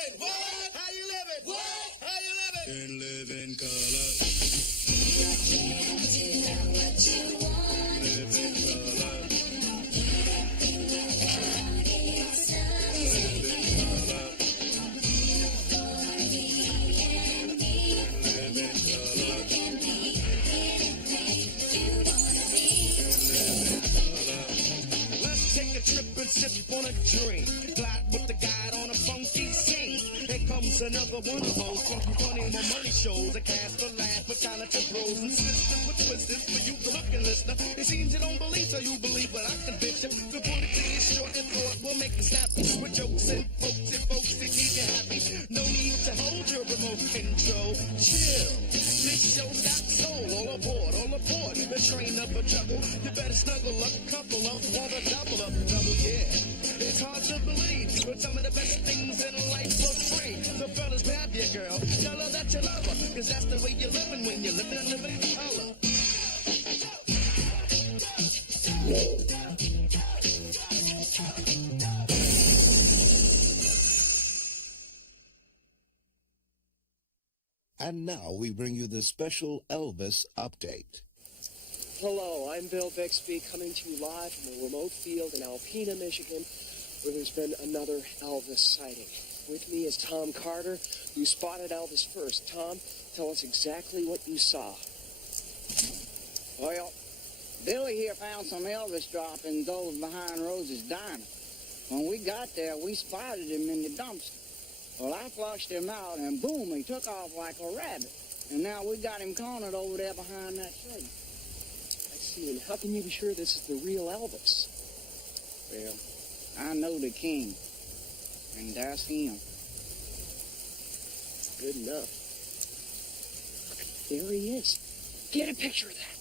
living? What? How you living? What? How you living? In living color. Sip on a drink, glide with the guide on a funky scene. Here comes another one of those funky, funny, more money shows. A cast a laugh with talented bros and sisters with twisters for you to look and listen. It seems you don't believe, so you believe, but I convince you. To put it to you short and thought will make you snappy with jokes and folks to keep you happy. No need to hold your remote control. Chill, this show's got soul. All aboard, the train of a trouble. You better snuggle up, couple up, want a double up, double, yeah. It's hard to believe, but some of the best things in life for free. So fellas, grab your girl, tell her that you love her, cause that's the way you're living when you're living in color. And now we bring you the special Elvis update. Hello, I'm Bill Bixby, coming to you live from a remote field in Alpena, Michigan, where there's been another Elvis sighting. With me is Tom Carter, who spotted Elvis first. Tom, tell us exactly what you saw. Well, Billy here found some Elvis droppings over behind Rose's diner. When we got there, we spotted him in the dumpster. Well, I flushed him out, and boom, he took off like a rabbit. And now we got him cornered over there behind that tree. And how can you be sure this is the real Elvis? Well, I know the king, and that's him. Good enough. There he is. Get a picture of that.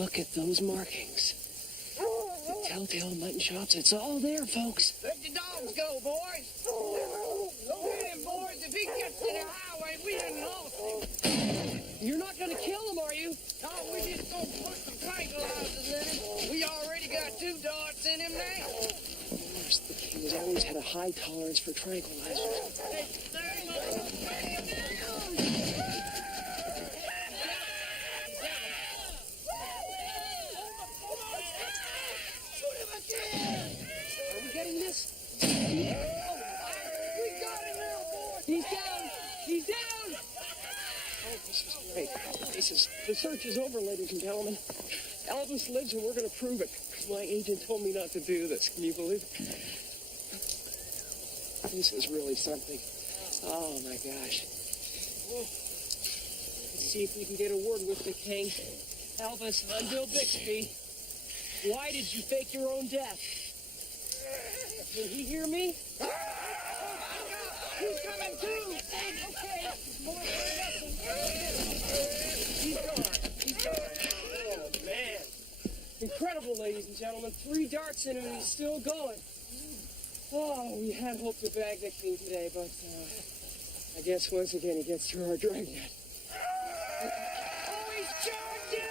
Look at those markings. The telltale mutton chops, it's all there, folks. Let the dogs go, boys. Go get him, boys. If he gets to the highway, we done lost him. You're not going to kill him, are you? No, we just gonna put some tranquilizers in him. We already got 2 darts in him now. Of course, the king has always had a high tolerance for tranquilizers. Hey, Are we getting this? we got him now, boys. He's down! He's down! Oh, this is great. The search is over, ladies and gentlemen. Elvis lives and we're going to prove it. My agent told me not to do this. Can you believe it? This is really something. Oh, my gosh. Let's see if we can get a word with the king. Elvis, I'm Bill Bixby. Why did you fake your own death? Can he hear me? He's coming too. Okay. He's gone. He's gone. Oh, man. Incredible, ladies and gentlemen. 3 darts in him and he's still going. Oh, we had hoped to bag the king today, but I guess once again he gets through our dragnet. Oh, he's charging!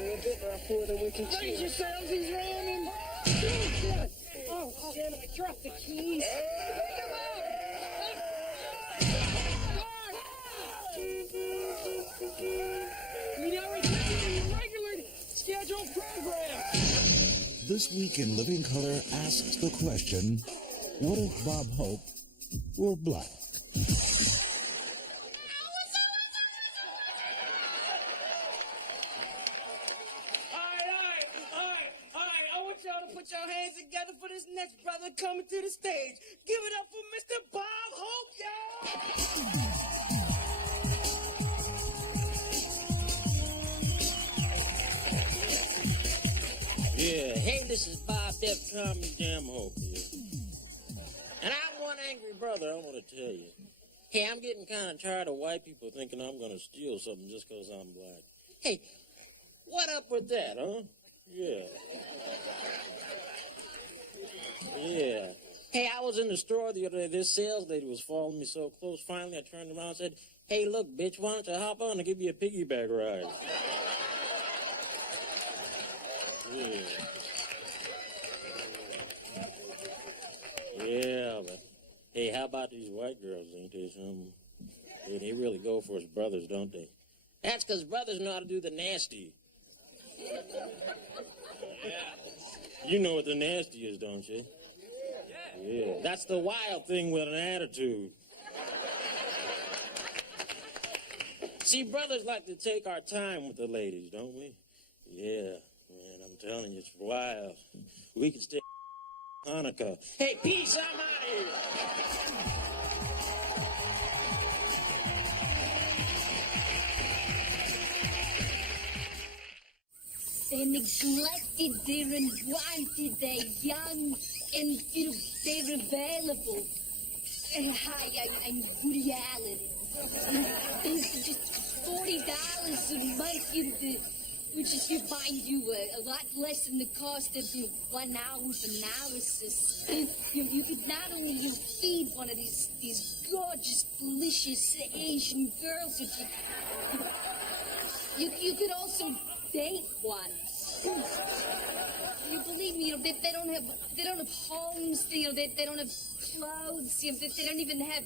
We're a bit rougher than we can Brace chew. yourselves, he's ramming. Oh, damn it, I dropped the keys. We now return to the regular scheduled program. This week in Living Color asks the question, what if Bob Hope were black? Put your hands together for this next brother coming to the stage. Give it up for Mr. Bob Hope, y'all! Yeah, hey, this is Bob Def Tommy Jam Hope here. And I'm one angry brother, I want to tell you. Hey, I'm getting kind of tired of white people thinking I'm going to steal something just because I'm black. Hey, what up with that, huh? Yeah. Yeah. Hey, I was in the store the other day. This sales lady was following me so close. Finally, I turned around and said, "Hey, look, bitch, why don't you hop on and give you a piggyback ride?" Yeah. Yeah, but hey, how about these white girls? Ain't they something? Hey, they really go for us brothers, don't they? That's because brothers know how to do the nasty. You know what the nasty is, don't you? Yeah. That's the wild thing with an attitude. See, brothers like to take our time with the ladies, don't we? Yeah, man, I'm telling you, it's wild. We can stay Hanukkah. Hey, peace, I'm out of here. They're neglected, they're unwanted, they're young, and they're available. Hi, I'm Woody Allen. Just $40 a month, which is, mind you, a lot less than the cost of 1 hour of analysis. You could not only feed one of these gorgeous, delicious Asian girls, but you could also date one. You believe me? They don't have homes. They don't have clothes. They don't even have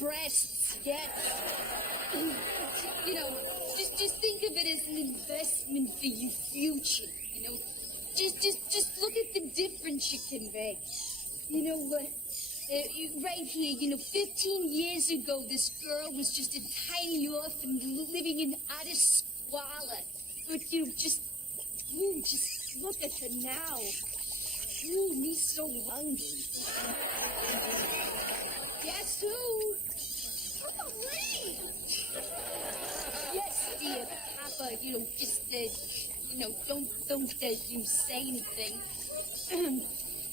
breasts yet. Just think of it as an investment for your future. Just look at the difference you can make. Right here, 15 years ago, this girl was just a tiny orphan living in utter squalor. But just look at her now. Ooh, me so hungry. Guess who? Oh, Lee! Yes, dear Papa, don't you say anything.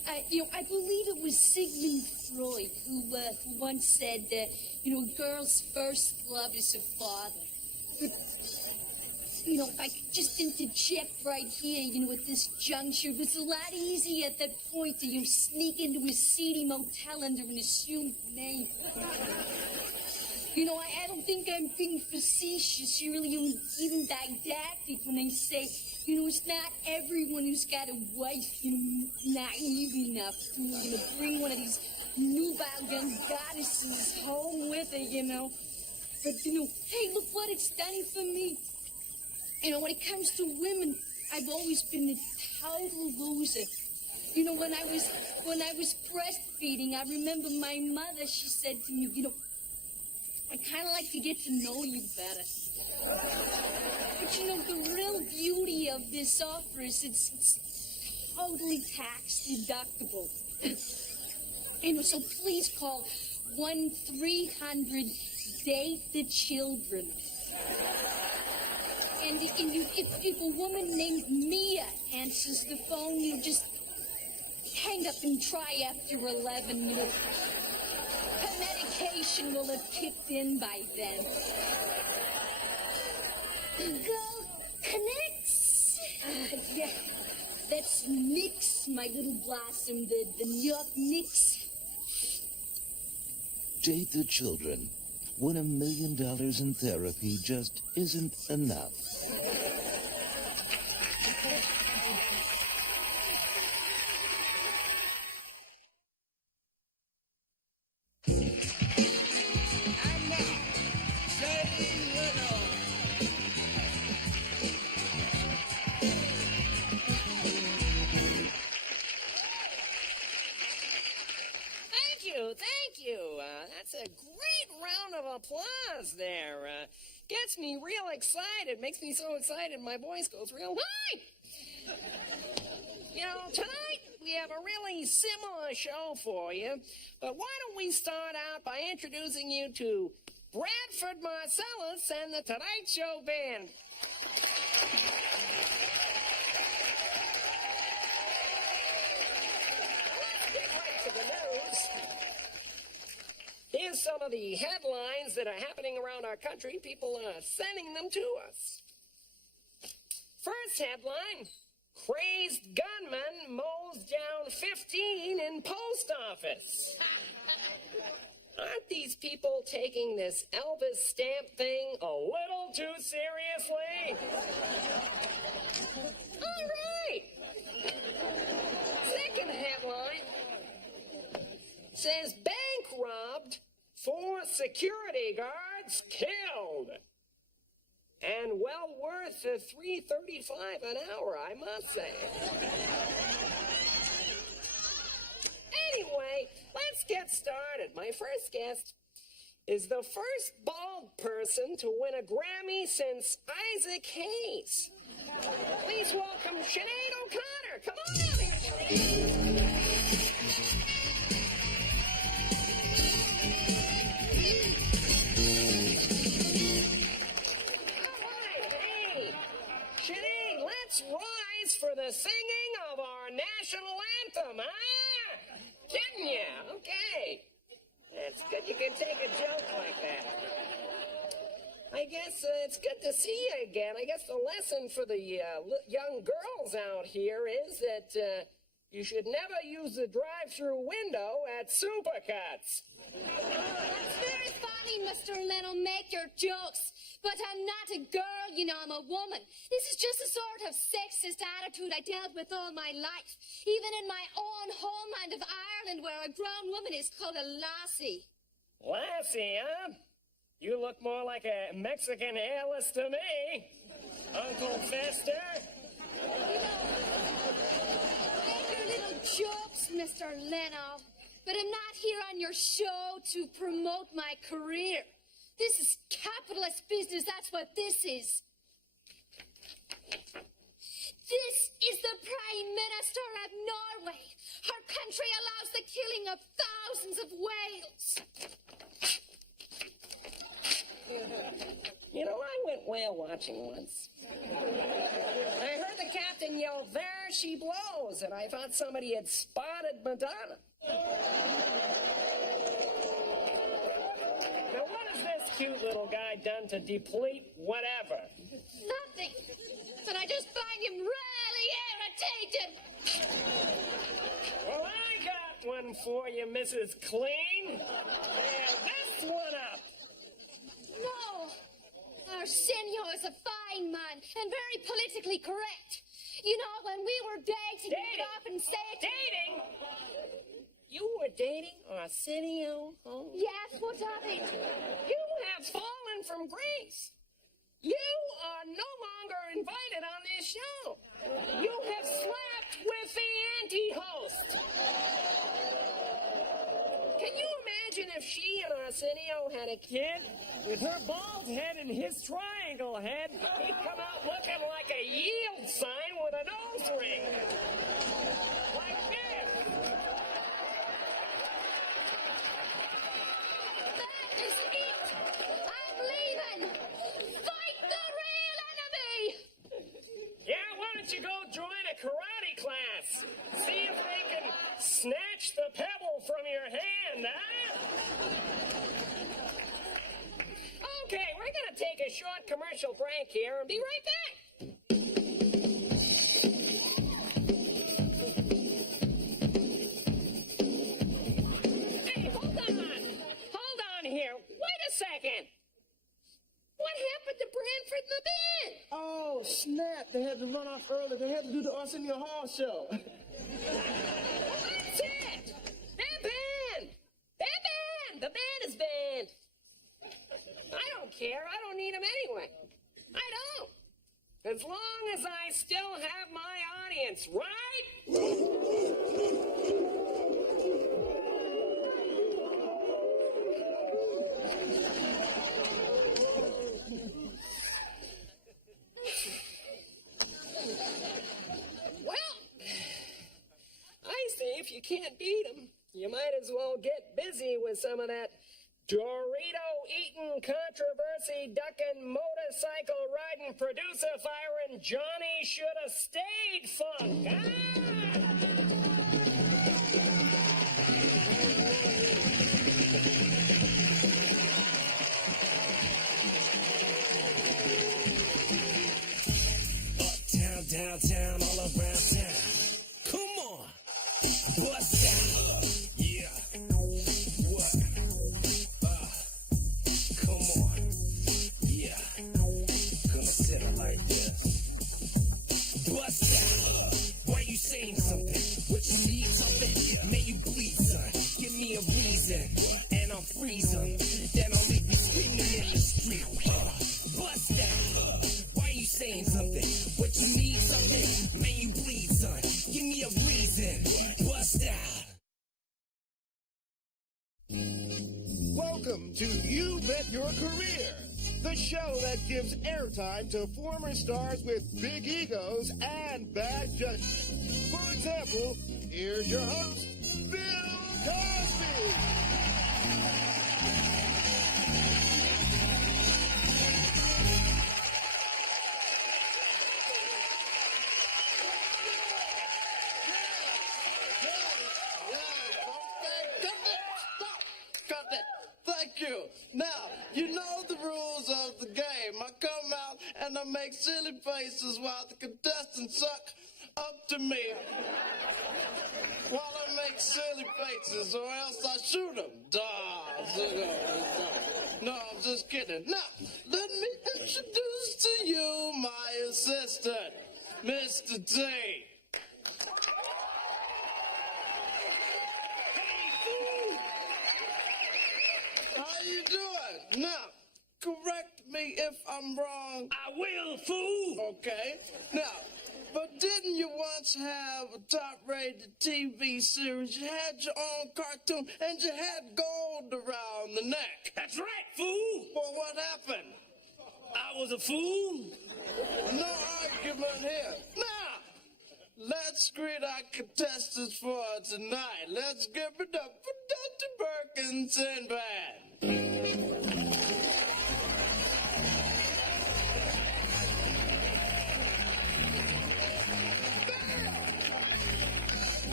I believe it was Sigmund Freud who once said that, a girl's first love is her father. But if I could just interject right here, at this juncture, it was a lot easier at that point to, sneak into a seedy motel under an assumed name. I don't think I'm being facetious, really even didactic when I say, it's not everyone who's got a wife, naive enough to, bring one of these nubile young goddesses home with her, But, hey, look what it's done for me. When it comes to women, I've always been a total loser. When I was breastfeeding, I remember my mother, she said to me, I kind of like to get to know you better. But, the real beauty of this offer is it's totally tax deductible. So please call 1-300-DATE-THE-CHILDREN. And if a woman named Mia answers the phone, you just hang up and try after 11. Her medication will have kicked in by then. Go Connects. Yeah, that's Knicks, my little blossom, the New York Knicks. Date the children when $1 million in therapy just isn't enough. Thank you. That's a great round of applause there. Gets me real excited. Makes me so excited my voice goes real high. Tonight we have a really similar show for you. But why don't we start out by introducing you to Bradford Marcellus and the Tonight Show Band. Here's some of the headlines that are happening around our country. People are sending them to us. First headline, Crazed gunman mows down 15 in post office. Aren't these people taking this Elvis stamp thing a little too seriously? All right. Second headline says bank robbed, 4 security guards killed. And well worth the $3.35 an hour, I must say. Anyway, let's get started. My first guest is the first bald person to win a Grammy since Isaac Hayes. Please welcome Sinead O'Connor. Come on out here, Sinead. Rise for the singing of our national anthem, huh? Didn't ya? Okay. That's good you can take a joke like that. I guess it's good to see you again. I guess the lesson for the young girls out here is that you should never use the drive-through window at Supercuts. That's very funny, Mr. Leno. Make your jokes. But I'm not a girl, you know, I'm a woman. This is just a sort of sexist attitude I dealt with all my life. Even in my own homeland of Ireland, where a grown woman is called a lassie. Lassie, huh? You look more like a Mexican Alice to me. Uncle Fester? You know, make your little jokes, Mr. Leno. But I'm not here on your show to promote my career. This is capitalist business, that's what this is. This is the Prime Minister of Norway. Her country allows the killing of thousands of whales. You know, I went whale watching once. I heard the captain yell, "There she blows," and I thought somebody had spotted Madonna. Now, what has this cute little guy done to deplete whatever? Nothing. But I just find him really irritating. Well, I got one for you, Mrs. Clean. Yeah, this one up. No. Arsenio is a fine man and very politically correct. You know, when we were dating, he would often say... Dating? You were dating Arsenio? Oh. Yes, what of it? You have fallen from grace. You are no longer invited on this show. You have slept with the anti-host. Can you imagine if she and Arsenio had a kid? With her bald head and his triangle head, he'd come out looking like a yield sign with a nose ring. Like this. That is it. I'm leaving. Fight the real enemy. Yeah, why don't you go join a karate class? See if they can snatch the pebble from your hand, huh? Okay, we're gonna take a short commercial break here and be right back. Hey, hold on here. Wait a second. What happened to Branford and the band? Oh, snap. They had to run off early. They had to do the Arsenio Hall show. That's it! That band! The band is banned. I don't care. I don't need them anyway. I don't. As long as I still have my audience, right? Well, I say if you can't beat them, you might as well get busy with some of that Dorito-eating, controversy-ducking, motorcycle-riding, producer-firing, Johnny shoulda stayed funk. Ah! Uptown, downtown, all around reason, and I'm freezing. Then I'll leave you screaming in the street. Bust down. Why you saying something? What you need something? Man, you bleed, son. Give me a reason. Bust out. Welcome to You Bet Your Career, the show that gives airtime to former stars with big egos and bad judgment. For example, here's your host, Bill Cosby. Cut it. Thank you. Now, you know the rules of the game. I come out and I make silly faces while the contestants suck up to me. While I make silly faces, or else I shoot them. No, I'm just kidding. Now, let me introduce to you my assistant, Mr. T. How you doing? Now, correct me if I'm wrong. I will, fool. Okay. Now, but didn't you once have a top-rated TV series? You had your own cartoon, and you had gold around the neck. That's right, fool. Well, what happened? I was a fool. No argument here. Now, let's greet our contestants for tonight. Let's give it up for Dr. Perkins and Bad.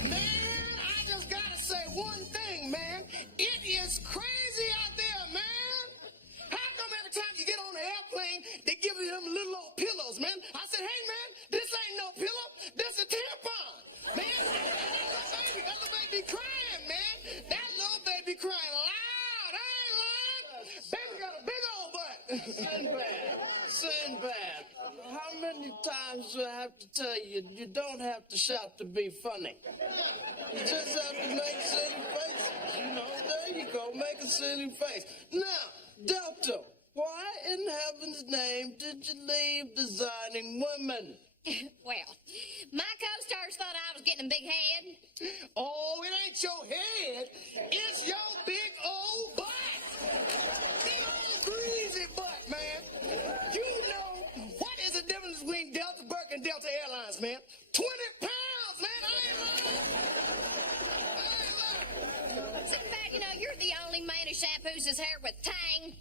Man, I just gotta say one thing, man. It is crazy out there, man. How come every time you get on an airplane, they give you them little old pillows, man? I said, hey, man, this ain't no pillow. This a tampon. Man, that little baby crying, man. That little baby crying loud. I ain't lying. Baby got a big old butt. Sinbad, how many times do I have to tell you, you don't have to shout to be funny. You just have to make silly faces. You know, there you go, make a silly face. Now, Delta, why in heaven's name did you leave designing women? Well, my co-stars thought I was getting a big head. Oh, it ain't your head. It's your big old butt. Big old greasy butt, man. You know what is the difference between Delta Burke and Delta Airlines, man? 20 pounds, man. I ain't lying. Sinbad, you know, you're the only man who shampoos his hair with Tang.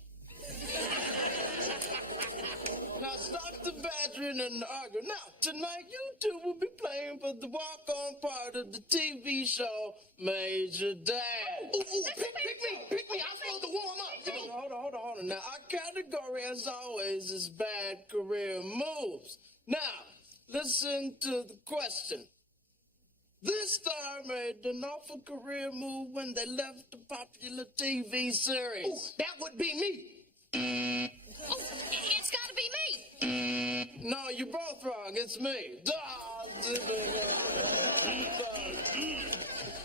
Now stop the badgering and the arguing. Now, tonight you two will be playing for the walk-on part of the TV show Major Dad. Ooh, pick me. I'm supposed to warm up. Hold on. Now, our category, as always, is bad career moves. Now, listen to the question. This star made an awful career move when they left the popular TV series. Ooh, that would be me. Oh, it's gotta be me. No, you're both wrong. It's me.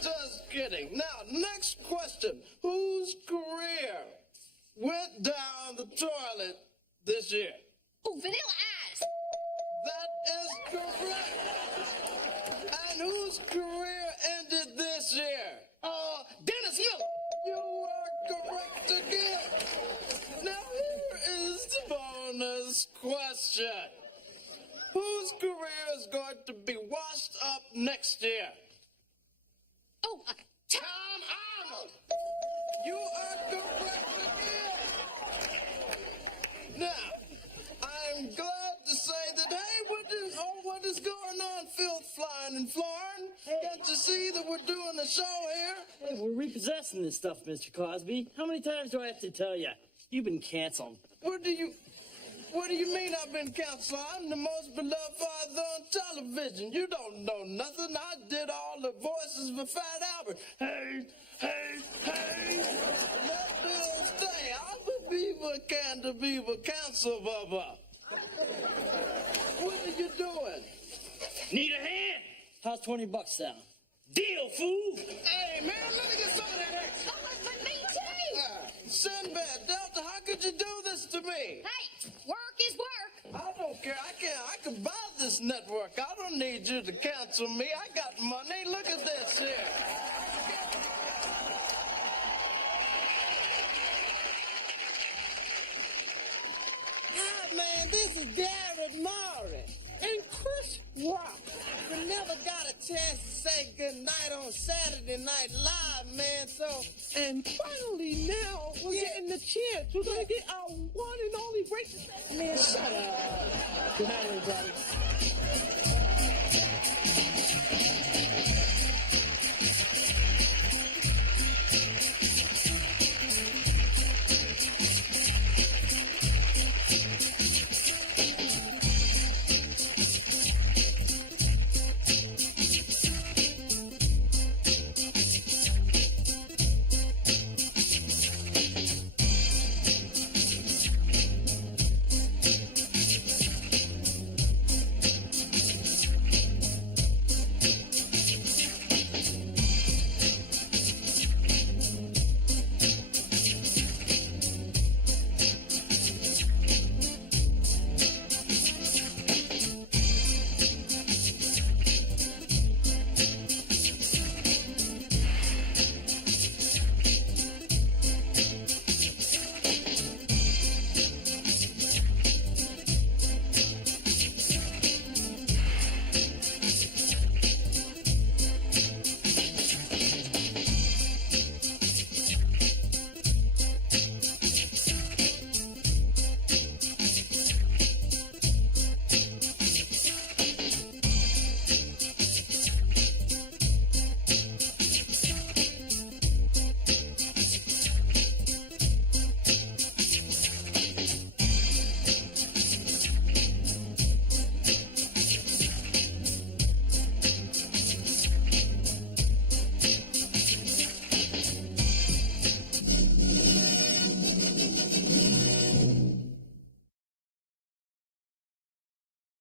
Just kidding. Now, next question. Whose career went down the toilet this year? Oh, Vanilla Ice. That is correct. And whose career ended this year? Dennis Miller. You are correct again. Now here is the bonus question. Whose career is going to be washed up next year? Oh, Tom Arnold. You are correct again. Now, I'm glad to say that, hey, what is going on, filth flying and flying? Can't you see that we're doing a show here? Hey, we're repossessing this stuff, Mr. Cosby. How many times do I have to tell you? You've been canceled. What do you mean I've been canceled? I'm the most beloved father on television. You don't know nothing. I did all the voices for Fat Albert. Hey. Let Bill stay. I'm a beaver can to beaver council, Bubba. What are you doing? Need a hand? How's $20 sound? Deal, fool. Hey, man, let me get some of that extra. but me, network. I don't need you to cancel me. I got money. Look at this here. Hi, man, this is Garrett Murray. And Chris Rock. We never got a chance to say goodnight on Saturday Night Live, man, so... And finally now, we're getting the chance. We're going to get our one and only break. Man, shut up. Good night, everybody.